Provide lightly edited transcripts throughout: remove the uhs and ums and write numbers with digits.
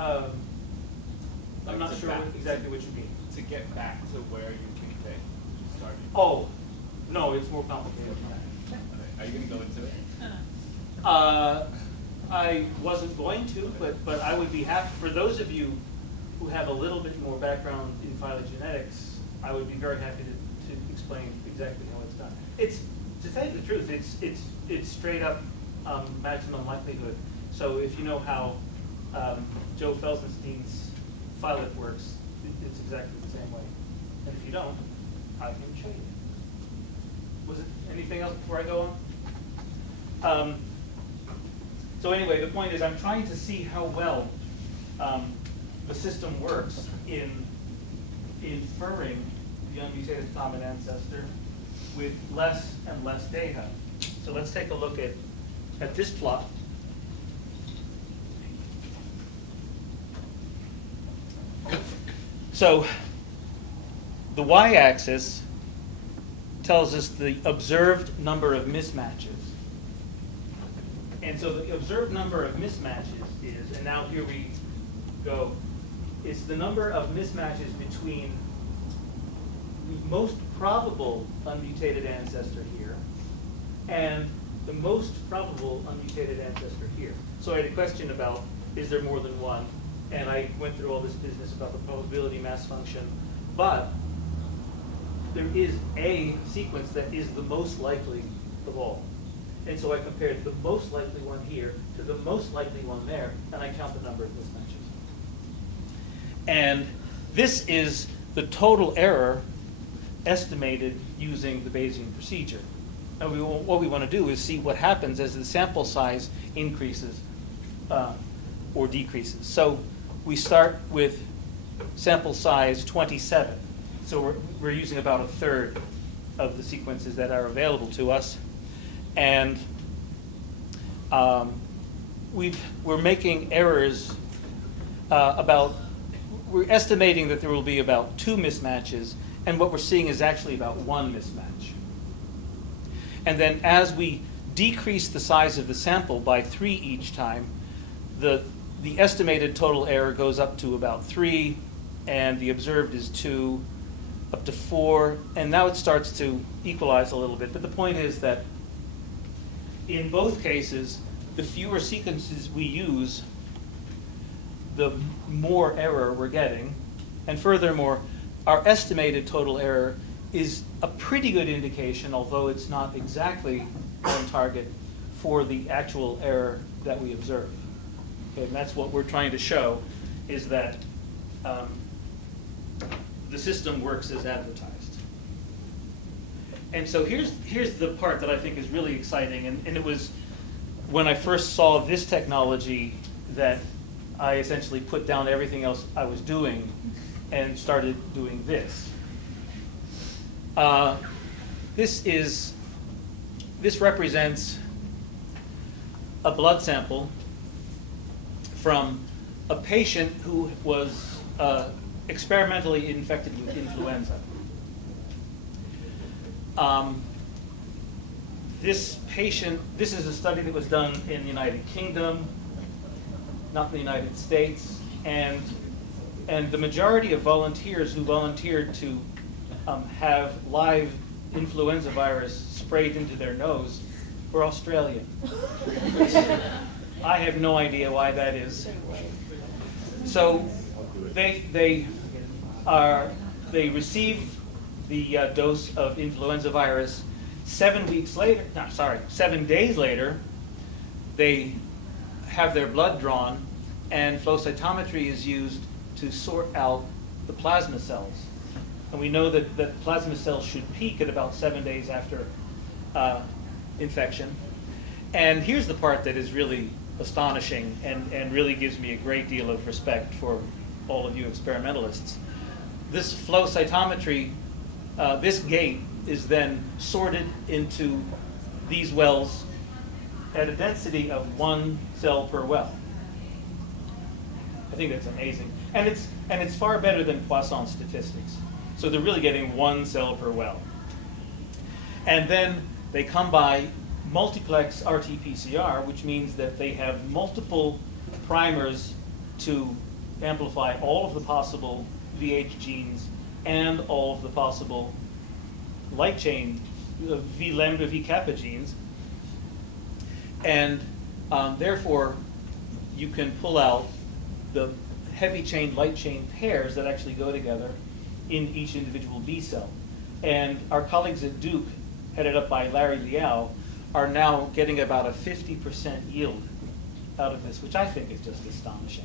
I'm not sure exactly what you mean. To get back to where you think that you started. Oh, no, it's more complicated than that. Okay. Are you going to go into it? I wasn't going to, but I would be happy. For those of you who have a little bit more background in phylogenetics, I would be very happy to explain exactly how it's done. It's, to tell you the truth, it's straight up maximum likelihood. So if you know how Joe Felsenstein's phylet works, it's exactly the same way. And if you don't, I can show you. Was it anything else before I go on? So anyway, the point is I'm trying to see how well the system works in inferring the unmutated common ancestor with less and less data. So let's take a look at this plot. So the y-axis tells us the observed number of mismatches. And so the observed number of mismatches is, and now here we go, it's the number of mismatches between the most probable unmutated ancestor here and the most probable unmutated ancestor here. So I had a question about, is there more than one? And I went through all this business about the probability mass function. But there is a sequence that is the most likely of all. And so I compared the most likely one here to the most likely one there, and I count the number of mismatches. And this is the total error estimated using the Bayesian procedure. Now what we want to do is see what happens as the sample size increases or decreases. So we start with sample size 27. So we're using about a third of the sequences that are available to us. And we're making errors we're estimating that there will be about 2 mismatches, and what we're seeing is actually about 1 mismatch. And then as we decrease the size of the sample by 3 each time, the estimated total error goes up to about 3, and the observed is 2, up to 4, and now it starts to equalize a little bit. But the point is that in both cases, the fewer sequences we use, the more error we're getting. And furthermore, our estimated total error is a pretty good indication, although it's not exactly on target, for the actual error that we observe. Okay, and that's what we're trying to show, is that the system works as advertised. And so here's the part that I think is really exciting, and it was when I first saw this technology that I essentially put down everything else I was doing and started doing this. This represents a blood sample from a patient who was experimentally infected with influenza. This is a study that was done in the United Kingdom, not in the United States, and the majority of volunteers who volunteered to have live influenza virus sprayed into their nose were Australian. I have no idea why that is. So they receive the dose of influenza virus. 7 days later, they have their blood drawn, and flow cytometry is used to sort out the plasma cells. And we know that plasma cells should peak at about 7 days after infection. And here's the part that is really astonishing and really gives me a great deal of respect for all of you experimentalists. This flow cytometry, this gate is then sorted into these wells at a density of 1 cell per well. I think that's amazing. And it's far better than Poisson statistics. So they're really getting 1 cell per well. And then they come by multiplex RT-PCR, which means that they have multiple primers to amplify all of the possible VH genes and all of the possible light chain V lambda V kappa genes. And therefore, you can pull out the heavy chain, light chain pairs that actually go together in each individual B cell. And our colleagues at Duke, headed up by Larry Liao, are now getting about a 50% yield out of this, which I think is just astonishing.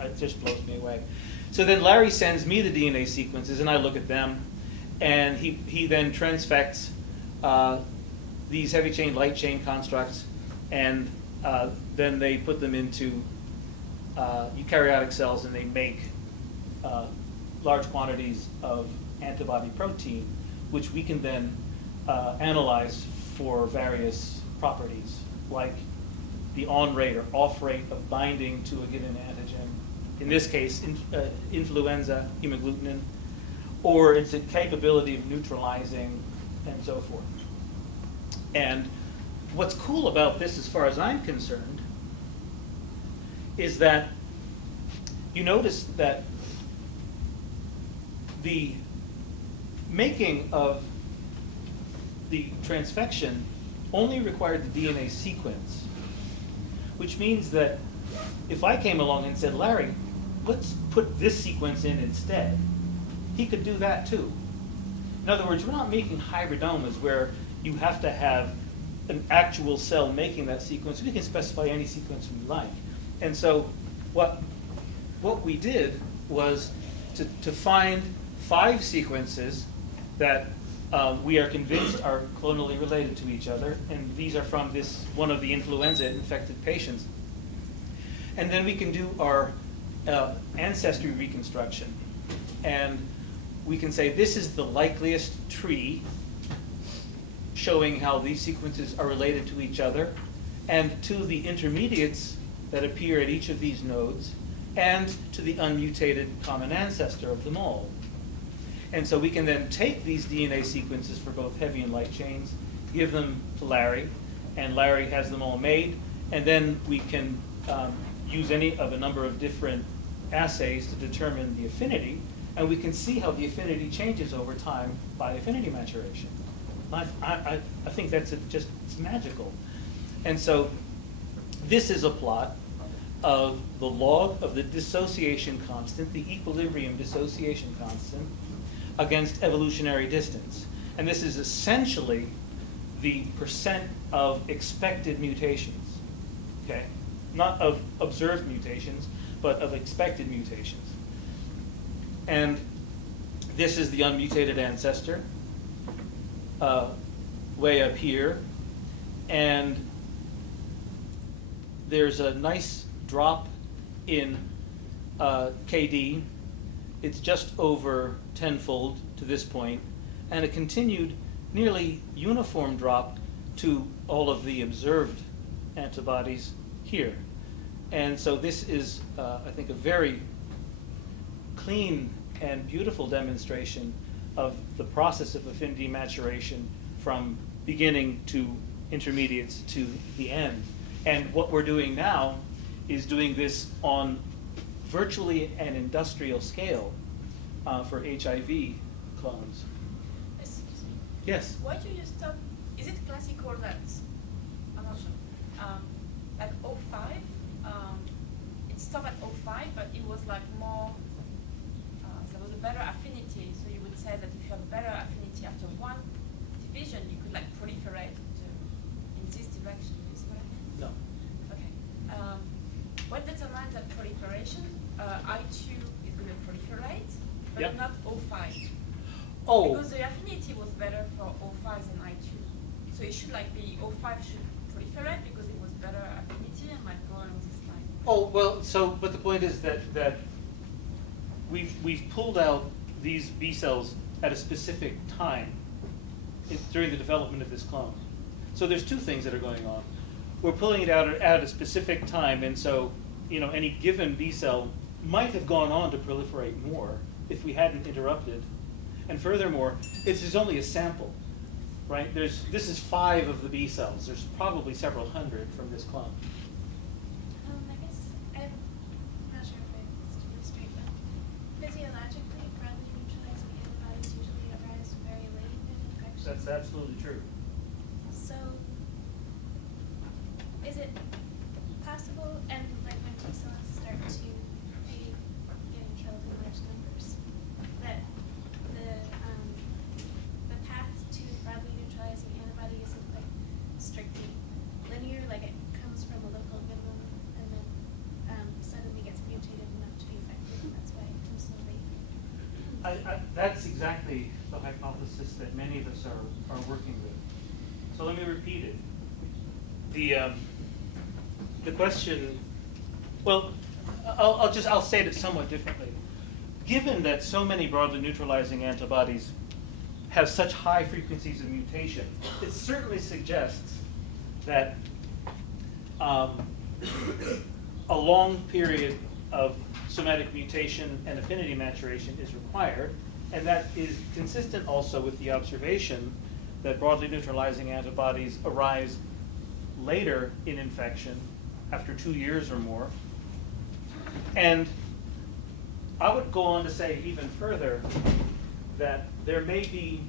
It just blows me away. So then Larry sends me the DNA sequences, and I look at them, and he then transfects these heavy chain, light chain constructs, and then they put them into eukaryotic cells, and they make large quantities of antibody protein, which we can then analyze for various properties, like the on rate or off rate of binding to a given antigen, in this case, influenza hemagglutinin, or its capability of neutralizing, and so forth. And what's cool about this, as far as I'm concerned, is that you notice that the making of the transfection only required the DNA sequence, which means that if I came along and said, Larry, let's put this sequence in instead, he could do that too. In other words, we're not making hybridomas where you have to have an actual cell making that sequence. We can specify any sequence we like. And so what we did was to find 5 sequences that we are convinced are clonally related to each other, and these are from one of the influenza-infected patients. And then we can do our ancestry reconstruction, and we can say this is the likeliest tree showing how these sequences are related to each other and to the intermediates that appear at each of these nodes and to the unmutated common ancestor of them all. And so we can then take these DNA sequences for both heavy and light chains, give them to Larry, and Larry has them all made, and then we can use any of a number of different assays to determine the affinity, and we can see how the affinity changes over time by affinity maturation. I think that's it's magical. And so this is a plot of the log of the dissociation constant, the equilibrium dissociation constant, against evolutionary distance. And this is essentially the percent of expected mutations, okay? Not of observed mutations, but of expected mutations. And this is the unmutated ancestor, way up here. And there's a nice drop in KD. It's just over tenfold to this point, and a continued nearly uniform drop to all of the observed antibodies here. And so this is, I think, a very clean and beautiful demonstration of the process of affinity maturation from beginning to intermediates to the end. And what we're doing now is doing this on virtually an industrial scale for HIV clones. Excuse me. Yes? Why do you stop? Is it classical that, I'm not sure, like 05, it stopped at 05, but it was like more, there was a better affinity, so you would say that if you have a better affinity after one division, you could like proliferate in this direction, is what I mean? No. Okay. What determines that proliferation? I2 is going to proliferate, but Yep. not O5. Oh, Because the affinity was better for O5 than I2. So it should like be O5 should proliferate because it was better affinity and might go along this line. oh well. So, but the point is that we've pulled out these B cells at a specific time during the development of this clone. So there's two things that are going on. We're pulling it out at a specific time, and so any given B cell might have gone on to proliferate more if we hadn't interrupted. And furthermore, this is only a sample, right? This is 5 of the B cells. There's probably several hundred from this clone. I guess I'm not sure if I understood That's absolutely true. So, is it possible, and like when T cells start to be getting killed in large numbers, that the path to broadly neutralizing antibody isn't like strictly linear, like it comes from a local minimum and then suddenly gets mutated enough to be effective, and that's why it comes so late? That's exactly the hypothesis that many of us are working with. So let me repeat it. The question, well, I'll state it somewhat differently. Given that so many broadly neutralizing antibodies have such high frequencies of mutation, it certainly suggests that a long period of somatic mutation and affinity maturation is required, and that is consistent also with the observation that broadly neutralizing antibodies arise later in infection, after 2 years or more. And I would go on to say even further that there may be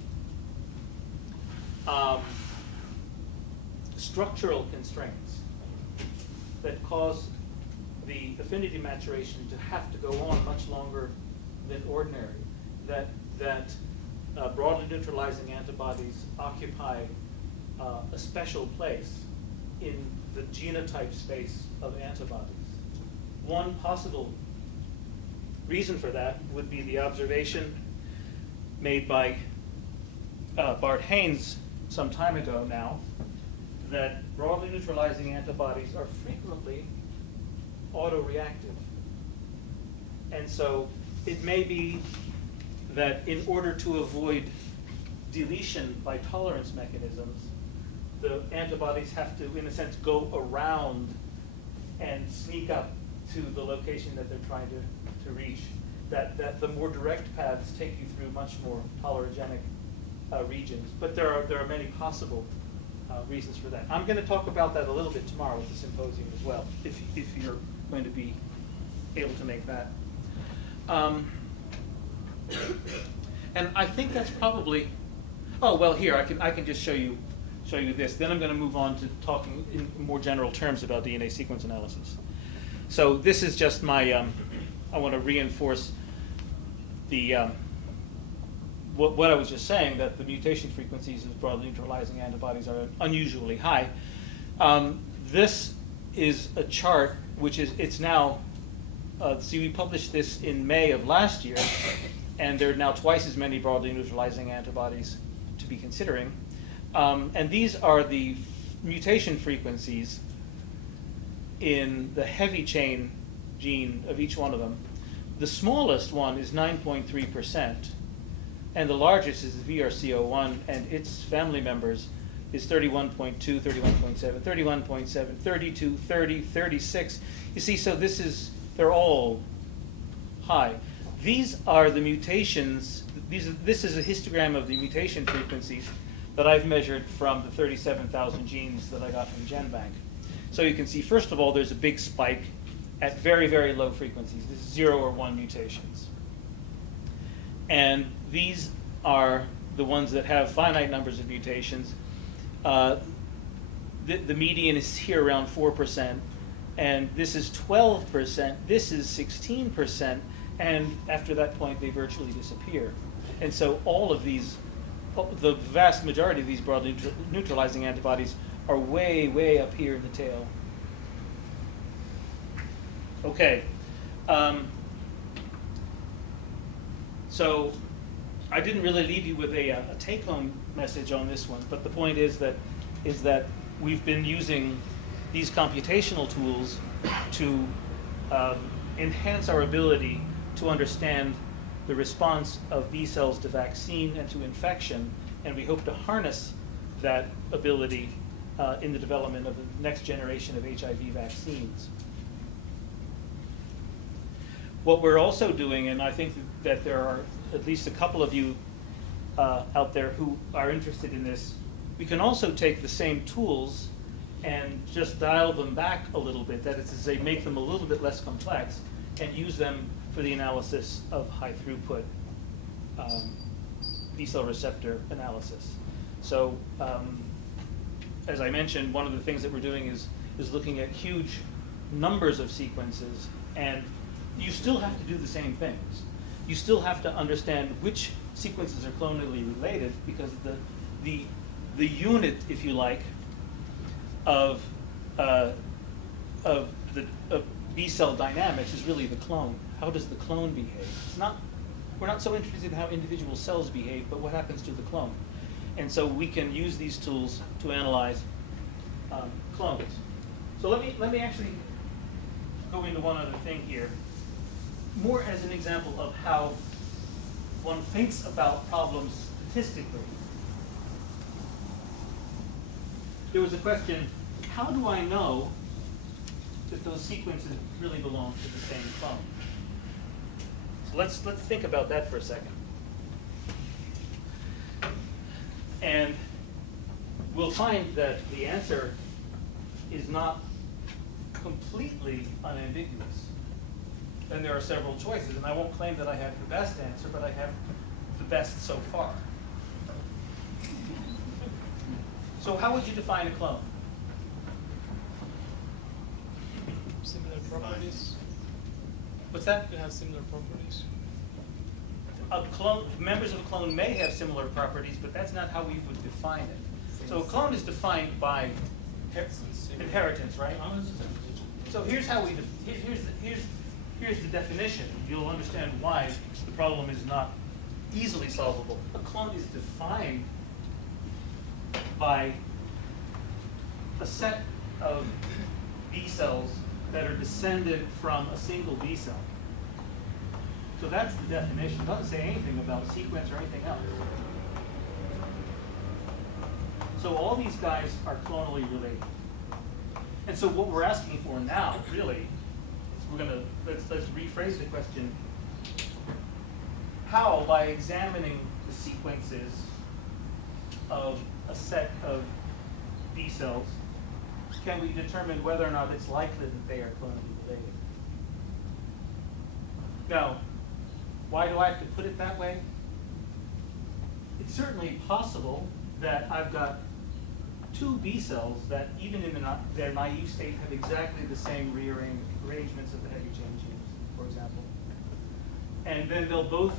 structural constraints that cause the affinity maturation to have to go on much longer than ordinary, that broadly neutralizing antibodies occupy a special place in the genotype space of antibodies. One possible reason for that would be the observation made by Bart Haynes some time ago now, that broadly neutralizing antibodies are frequently autoreactive. And so it may be that in order to avoid deletion by tolerance mechanisms, the antibodies have to, in a sense, go around and sneak up to the location that they're trying to reach. That the more direct paths take you through much more tolerogenic regions. But there are many possible reasons for that. I'm going to talk about that a little bit tomorrow at the symposium as well, if you're going to be able to make that. And I think that's probably, oh, well, here, I can just show you this. Then I'm going to move on to talking in more general terms about DNA sequence analysis. So this is just my, I want to reinforce the, what I was just saying, that the mutation frequencies of broadly neutralizing antibodies are unusually high. This is a chart which is, it's now, see, we published this in May of last year, and there are now twice as many broadly neutralizing antibodies to be considering. And these are the mutation frequencies in the heavy chain gene of each one of them. The smallest one is 9.3%, and the largest is the VRC01, and its family members is 31.2, 31.7, 31.7, 32, 30, 36. You see, so this is, they're all high. These are the mutations, this is a histogram of the mutation frequencies that I've measured from the 37,000 genes that I got from GenBank. So you can see, first of all, there's a big spike at very, very low frequencies. This is 0 or 1 mutations. And these are the ones that have finite numbers of mutations. The median is here around 4%, and this is 12%, this is 16%, and after that point they virtually disappear. And so all of these, the vast majority of these broadly neutralizing antibodies are way, way up here in the tail. Okay. So I didn't really leave you with a take-home message on this one, but the point is that we've been using these computational tools to enhance our ability to understand the response of B cells to vaccine and to infection, and we hope to harness that ability in the development of the next generation of HIV vaccines. What we're also doing, and I think that there are at least a couple of you out there who are interested in this, we can also take the same tools and just dial them back a little bit, that is to say, make them a little bit less complex, and use them for the analysis of high throughput B cell receptor analysis. So, as I mentioned, one of the things that we're doing is looking at huge numbers of sequences, and you still have to do the same things. You still have to understand which sequences are clonally related, because the unit, if you like, of B cell dynamics is really the clone. How does the clone behave? We're not so interested in how individual cells behave, but what happens to the clone. And so we can use these tools to analyze clones. So let me actually go into one other thing here, more as an example of how one thinks about problems statistically. There was a question, how do I know that those sequences really belong to the same clone? So let's think about that for a second. And we'll find that the answer is not completely unambiguous. Then there are several choices, and I won't claim that I have the best answer, but I have the best so far. So how would you define a clone? Similar properties. What's that? They have similar properties. A clone, members of a clone may have similar properties, but that's not how we would define it. So a clone is defined by inheritance, right? So here's how we here's the definition. You'll understand why the problem is not easily solvable. A clone is defined by a set of B cells that are descended from a single B cell. So that's the definition. It doesn't say anything about sequence or anything else. So all these guys are clonally related. And so what we're asking for now, really, is let's rephrase the question. How, by examining the sequences of a set of B cells, can we determine whether or not it's likely that they are clonally related? Now, why do I have to put it that way? It's certainly possible that I've got two B cells that, even in their naive state, have exactly the same rearrangements of the heavy chain genes, for example. And then they'll both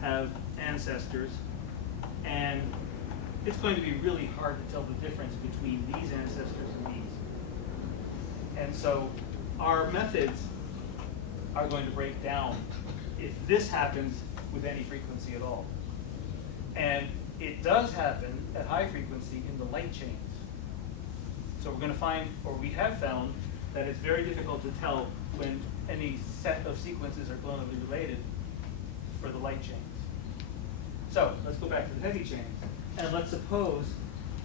have ancestors, and it's going to be really hard to tell the difference between these ancestors and these. And so our methods are going to break down if this happens with any frequency at all. And it does happen at high frequency in the light chains. So we're going to find, or we have found, that it's very difficult to tell when any set of sequences are clonally related for the light chains. So let's go back to the heavy chains, and let's suppose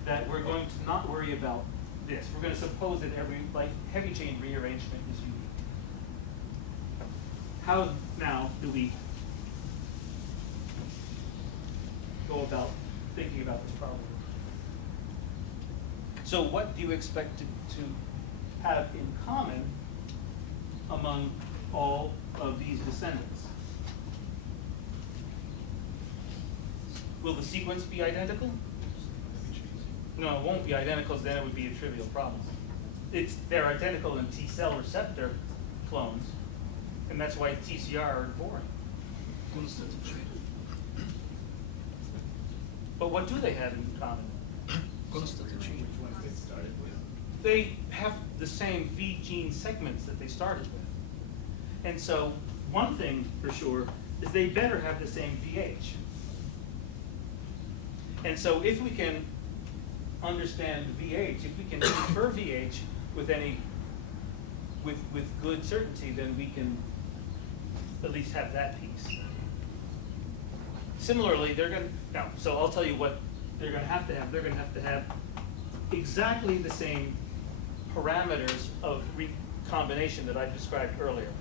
that we're going to not worry about this. We're going to suppose that every heavy chain rearrangement is unique. How now do we go about thinking about this problem? So what do you expect to have in common among all of these descendants? Will the sequence be identical? No, it won't be identical, then it would be a trivial problem. They're identical in T cell receptor clones, and that's why TCR are boring. But what do they have in common? They have the same V gene segments that they started with. And so one thing for sure is they better have the same VH. And so if we can understand VH, if we can infer VH with good certainty, then we can at least have that piece. Similarly, so I'll tell you what they're going to have to have. They're going to have exactly the same parameters of recombination that I described earlier.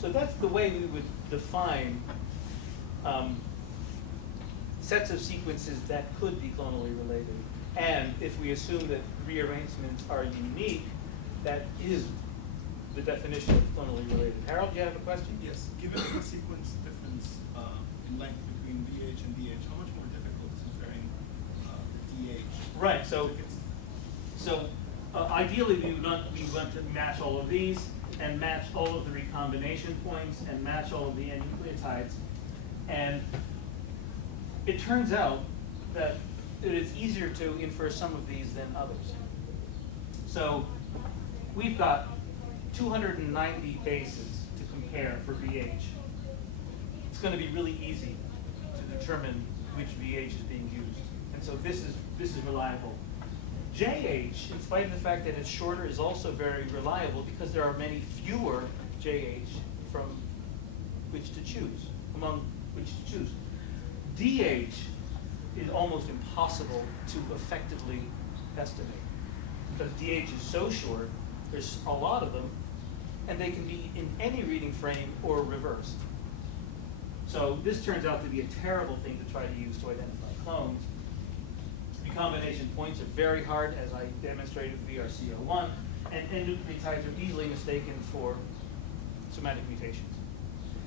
So that's the way we would define sets of sequences that could be clonally related. And if we assume that rearrangements are unique, that is the definition of clonally related. Harold, do you have a question? Yes. Given the sequence difference in length between VH and DH, how much more difficult is comparing Right, so ideally we want to match all of these and match all of the recombination points and match all of the end nucleotides. And it turns out that it is easier to infer some of these than others. So we've got 290 bases to compare for VH. It's going to be really easy to determine which VH is being used. And so this is reliable. JH, in spite of the fact that it's shorter, is also very reliable because there are many fewer JH from which to choose, among which to choose. DH is almost impossible to effectively estimate because DH is so short, there's a lot of them, and they can be in any reading frame or reversed. So this turns out to be a terrible thing to try to use to identify clones. Recombination points are very hard, as I demonstrated with VRCO1, and nucleotides are easily mistaken for somatic mutations.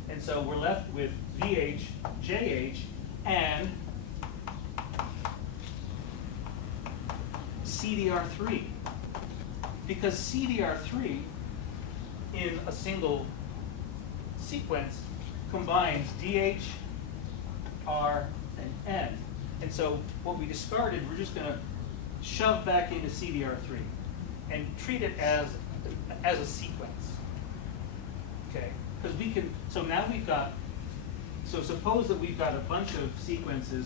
And so we're left with VH, JH, and CDR3. Because CDR3 in a single sequence combines DH, R, and N. And so what we discarded, we're just going to shove back into CDR3 and treat it as a sequence. Okay? Because we can, so now we've got, so suppose that we've got a bunch of sequences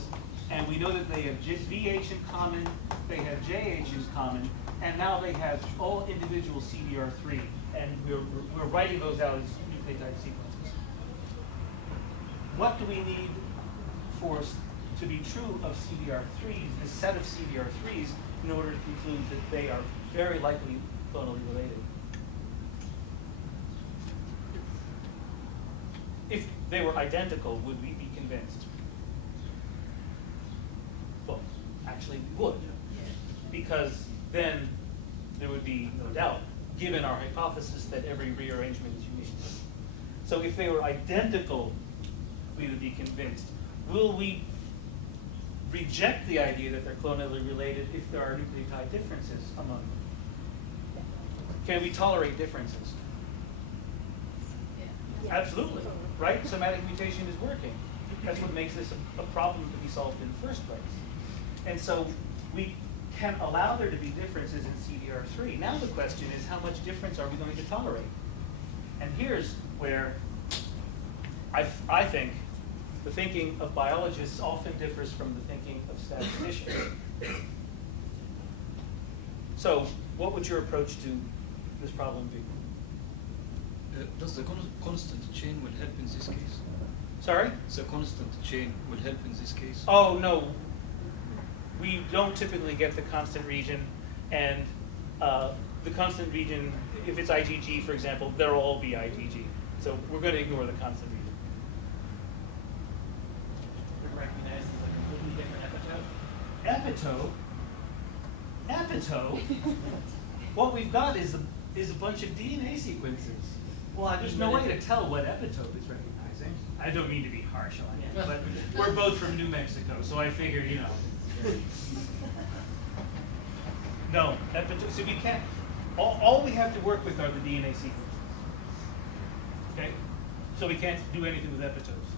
and we know that they have VH in common, they have JH in common, and now they have all individual CDR3, and we're writing those out as nucleotide sequences. What do we need for to be true of CDR3s, this set of CDR3s, in order to conclude that they are very likely clonally related? If they were identical, would we be convinced? Well, actually we would, because then there would be no doubt, given our hypothesis that every rearrangement is unique. So if they were identical, we would be convinced. Will we reject the idea that they're clonally related if there are nucleotide differences among them? Can we tolerate differences? Yeah. Absolutely, right? Somatic mutation is working. That's what makes this a problem to be solved in the first place. And so we can allow there to be differences in CDR3. Now the question is, how much difference are we going to tolerate? And here's where I think the thinking of biologists often differs from the thinking of statisticians. So what would your approach to this problem be? Does the constant chain will help in this case? Sorry? The constant chain will help in this case? Oh, no. We don't typically get the constant region, and the constant region, if it's IgG, for example, they'll all be IgG. So we're going to ignore the constant region. Recognized as a completely different epitope. Epitope? What we've got is a bunch of DNA sequences. Well, there's no way to tell what epitope it's recognizing. I don't mean to be harsh on it, but we're both from New Mexico, so I figured, you know. No, epitope. So we can't. All we have to work with are the DNA sequences. Okay? So we can't do anything with epitopes.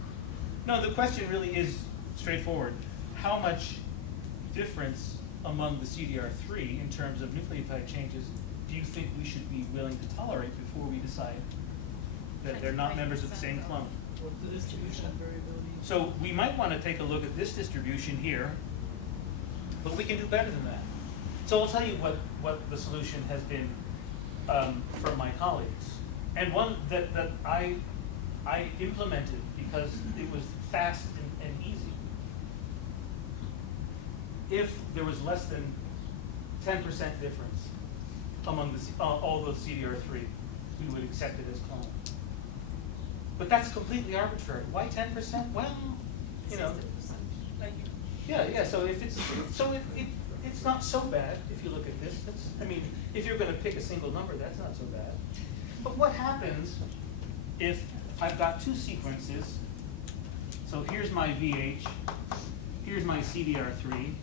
No, the question really is straightforward. How much difference among the CDR3 in terms of nucleotide changes do you think we should be willing to tolerate before we decide that they're not members of the same clone? What's the distribution of variability? So we might want to take a look at this distribution here, but we can do better than that. So I'll tell you what the solution has been from my colleagues. And one that I implemented because it was fast and easy. If there was less than 10% difference among all those CDR3, we would accept it as clone. But that's completely arbitrary. Why 10%? Well, you know. Yeah. So if it's not so bad if you look at this. I mean, if you're going to pick a single number, that's not so bad. But what happens if I've got two sequences? So here's my VH, here's my CDR3,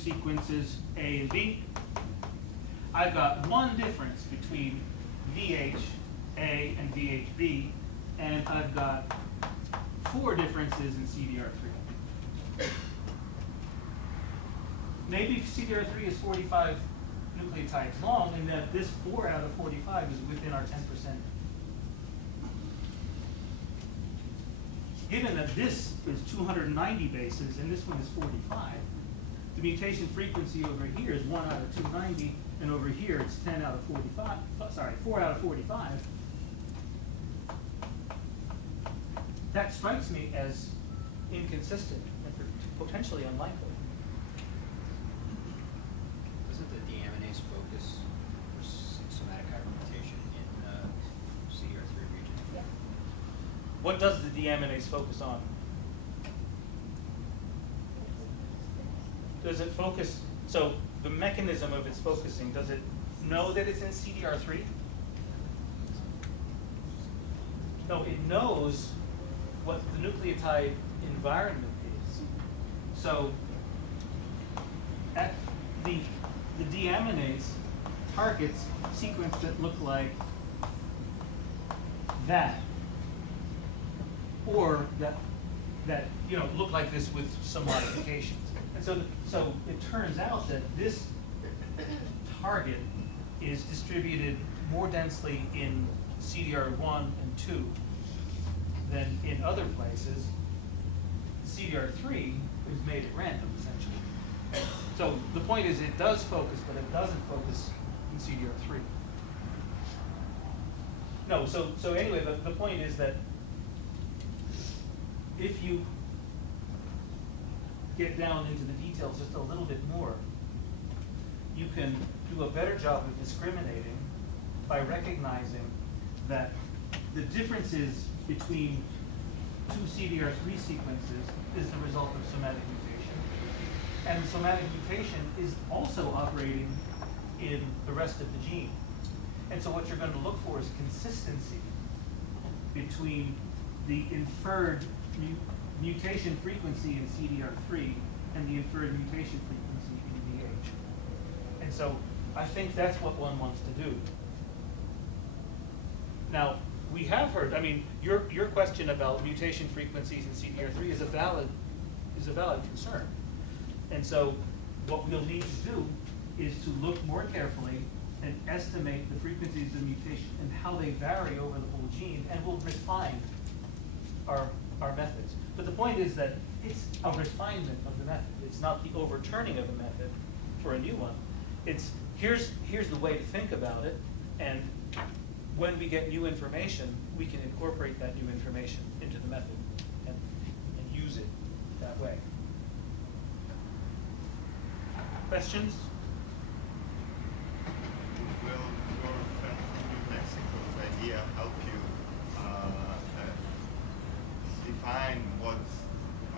sequences A and B. I've got one difference between VHA and VHB, and I've got 4 differences in CDR3. Maybe CDR3 is 45 nucleotides long, and that this 4 out of 45 is within our 10%. Given that this is 290 bases and this one is 45, the mutation frequency over here is 1 out of 290, and over here it's 10 out of 45, sorry, 4 out of 45. That strikes me as inconsistent and potentially unlikely. Doesn't the deaminase focus for somatic hypermutation in CDR3 region? Yeah. What does the deaminase focus on? Does it focus, so the mechanism of its focusing, does it know that it's in CDR3? No, it knows what the nucleotide environment is. So at the deaminase targets sequence that look like that, or that look like this with some modifications. And so it turns out that this target is distributed more densely in CDR1 and 2 than in other places. CDR3 is made at random, essentially. So the point is it does focus, but it doesn't focus in CDR3. No, so anyway, the point is that if you get down into the details just a little bit more, you can do a better job of discriminating by recognizing that the differences between 2 CDR3 sequences is the result of somatic mutation. And the somatic mutation is also operating in the rest of the gene. And so what you're going to look for is consistency between the inferred mutation frequency in CDR3 and the inferred mutation frequency in VH. And so I think that's what one wants to do. Now, we have heard, I mean, your question about mutation frequencies in CDR3 is a valid concern. And so what we'll need to do is to look more carefully and estimate the frequencies of mutation and how they vary over the whole gene, and we'll refine our methods. But the point is that it's a refinement of the method. It's not the overturning of a method for a new one. It's here's the way to think about it, and when we get new information, we can incorporate that new information into the method and use it that way. Questions? Will your friend from New Mexico's idea help you define what's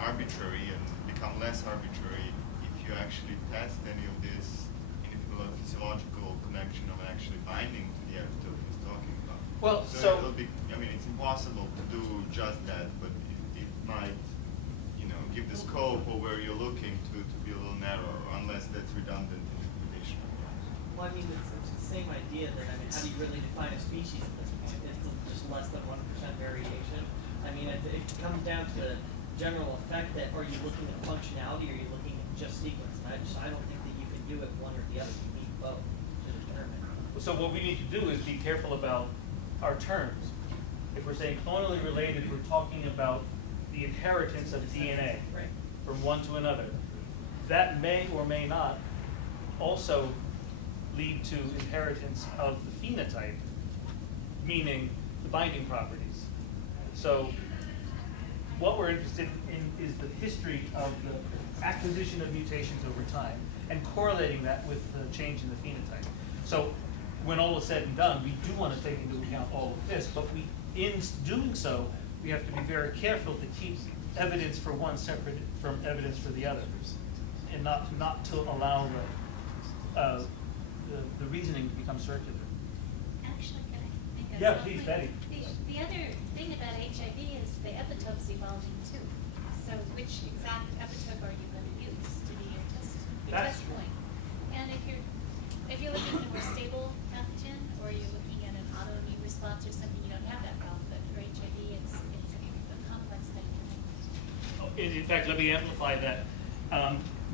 arbitrary and become less arbitrary if you actually test any of this in a physiological connection of actually binding to the epitope he's talking about? Well, so it'll be, I mean, it's impossible to do just that, but it might, give the scope of where you're looking to be a little narrower, unless that's redundant in the computation. Well, I mean, it's the same idea that, how do you really define a species at this point? It's just less than 1% variation. I mean, it comes down to the general effect that, are you looking at functionality or are you looking at just sequence? And I don't think that you can do it one or the other. You need both to determine. So what we need to do is be careful about our terms. If we're saying clonally related, we're talking about the inheritance of DNA Right. from one to another. That may or may not also lead to inheritance of the phenotype, meaning the binding properties. So what we're interested in is the history of the acquisition of mutations over time and correlating that with the change in the phenotype. So when all is said and done, we do want to take into account all of this, but in doing so, we have to be very careful to keep evidence for one separate from evidence for the other, and not to allow the reasoning to become circular. Actually, can I think of Yeah, something? please, Betty. The other thing about HIV is the epitope's evolving too. So which exact epitope are you going to use to be your test? That's in fact, let me amplify that.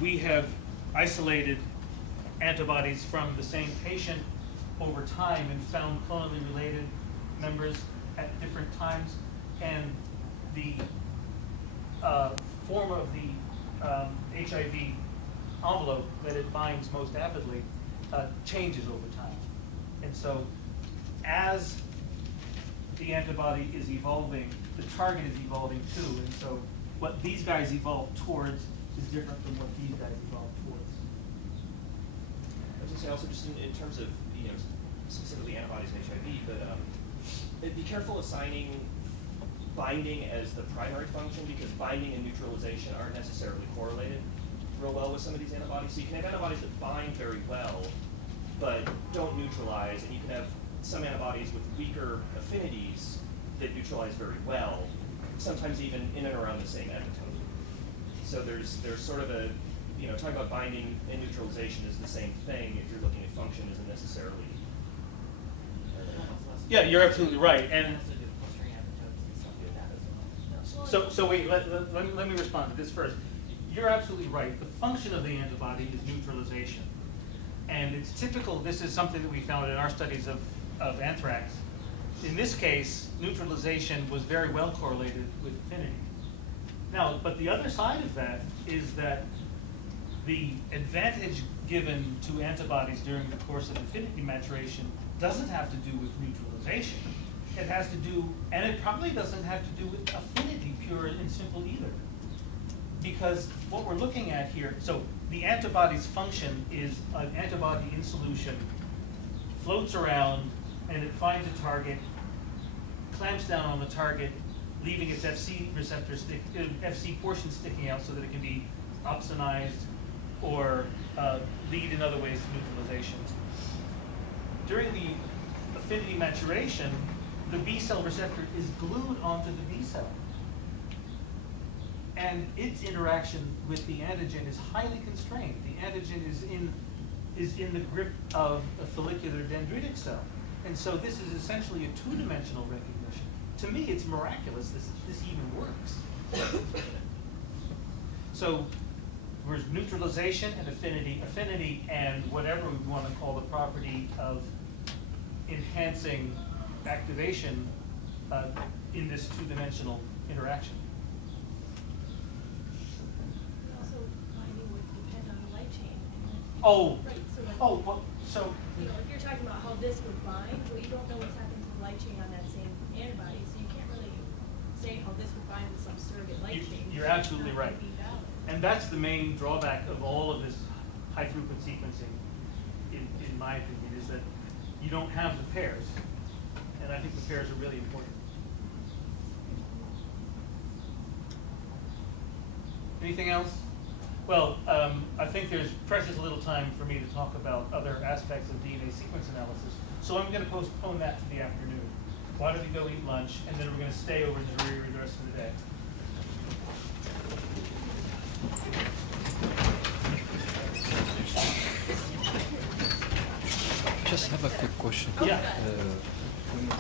We have isolated antibodies from the same patient over time and found clonally related members at different times, and the form of the HIV envelope that it binds most avidly changes over time. And so as the antibody is evolving, the target is evolving too, and so what these guys evolve towards is different from what these guys evolve towards. I was going to say also just in terms of, specifically antibodies and HIV, but be careful assigning binding as the primary function, because binding and neutralization aren't necessarily correlated real well with some of these antibodies. So you can have antibodies that bind very well, but don't neutralize, and you can have some antibodies with weaker affinities that neutralize very well, sometimes even in and around the same epitope. So there's sort of a, talking about binding and neutralization is the same thing if you're looking at function isn't necessarily. Yeah, you're absolutely right. And Has to do with clustering epitopes and stuff like that as well. so wait, let me respond to this first. You're absolutely right. The function of the antibody is neutralization. And it's typical, this is something that we found in our studies of anthrax. In this case, neutralization was very well correlated with affinity. Now, but the other side of that is that the advantage given to antibodies during the course of affinity maturation doesn't have to do with neutralization. It has to do, and it probably doesn't have to do with affinity, pure and simple either. Because what we're looking at here, so the antibody's function is an antibody in solution, floats around, and it finds a target, clamps down on the target, leaving its FC receptor FC portion sticking out so that it can be opsonized or lead in other ways to neutralization. During the affinity maturation, the B cell receptor is glued onto the B cell. And its interaction with the antigen is highly constrained. The antigen is in the grip of a follicular dendritic cell. And so this is essentially a two-dimensional recognition. To me, it's miraculous this even works. So there's neutralization and affinity and whatever we want to call the property of enhancing activation in this two-dimensional interaction. Also, binding would depend on the light chain. Oh, Right, so like, well, so, if you're talking about how this would bind, well, you don't know what's happening to the light chain on that same antibody, so you can't really say how this would bind with some surrogate light chain. you're It's absolutely not right. gonna be valid. And that's the main drawback of all of this high throughput sequencing, in my opinion, is that you don't have the pairs. And I think the pairs are really important. Anything else? Well, I think there's precious little time for me to talk about other aspects of DNA sequence analysis. So I'm going to postpone that to the afternoon. Why don't we go eat lunch, and then we're going to stay over to Drury the rest of the day. Just have a quick question. Yeah. When you